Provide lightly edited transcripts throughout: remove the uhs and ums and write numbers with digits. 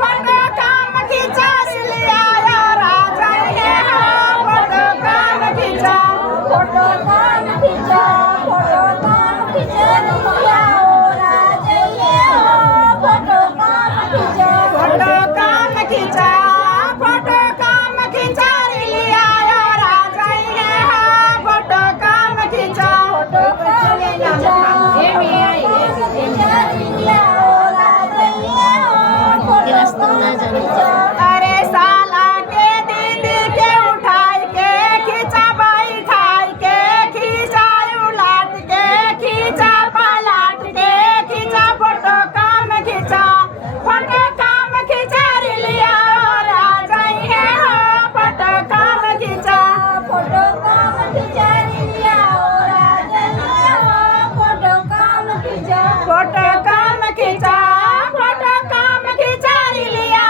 photo काम खींचा लिया राजा ये फोटो काम खींचा फोटो काम खींचा लिया राजा ये फोटो काम खींचा फोटो काम खींचा लिया राजा ये फोटो काम खींचा फोटो काम खींचा लिया राजा ये फोटो काम खींचा अरे साला के दीदी के उठाई के खींचा बैठाई के खींचा उलाट के खींचा पलाट के खींचा फोटो काम खींचा लिया राजा ये फोटो काम खींचा फोटो काम खींचा लिया राजा ये फोटो काम खींचा फोटो काम खींचा लिया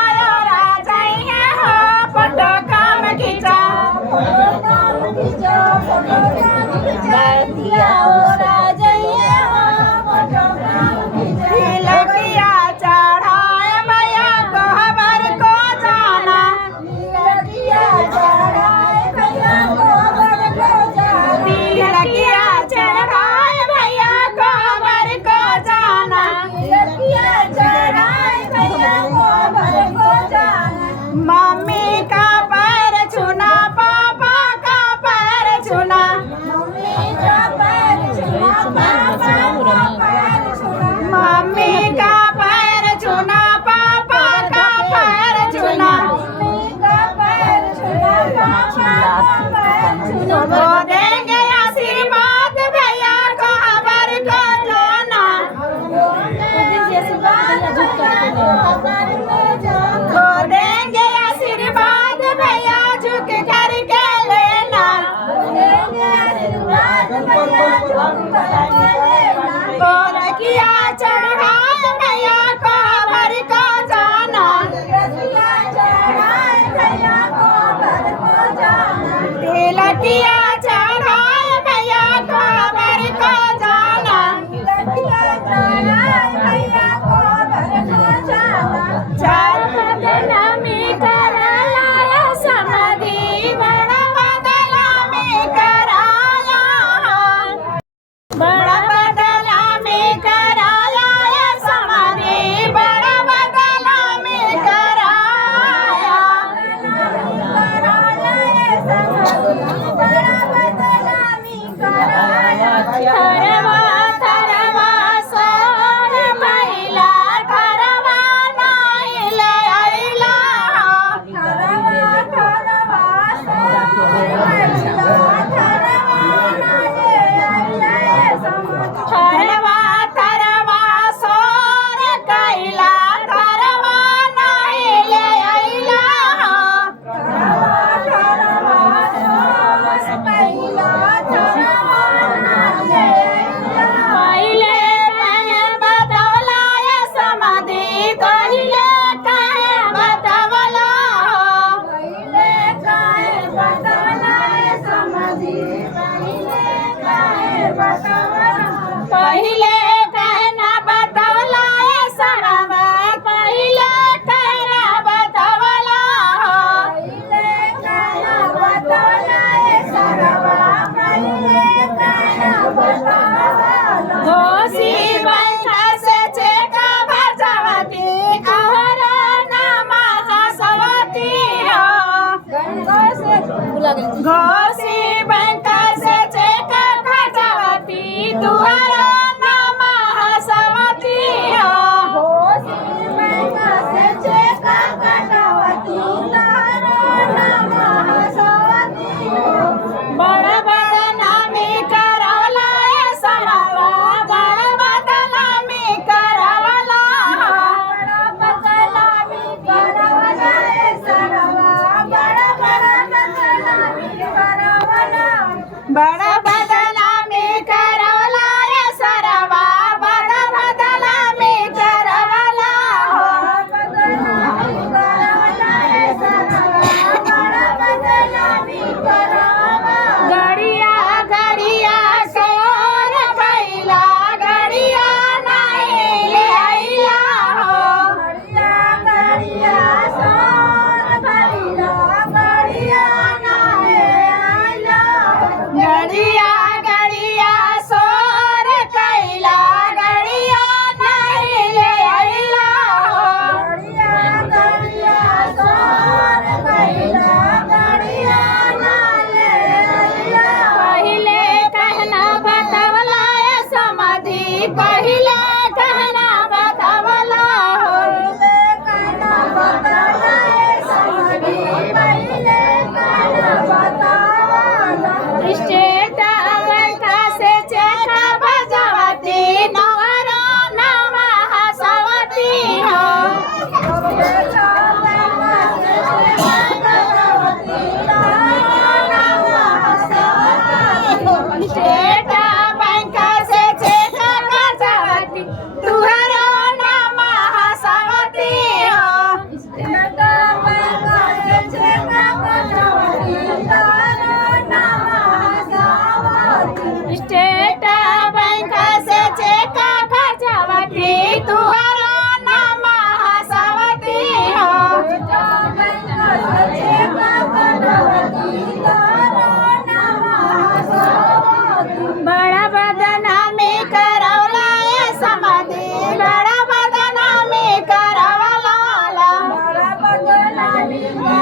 ગોવિંદા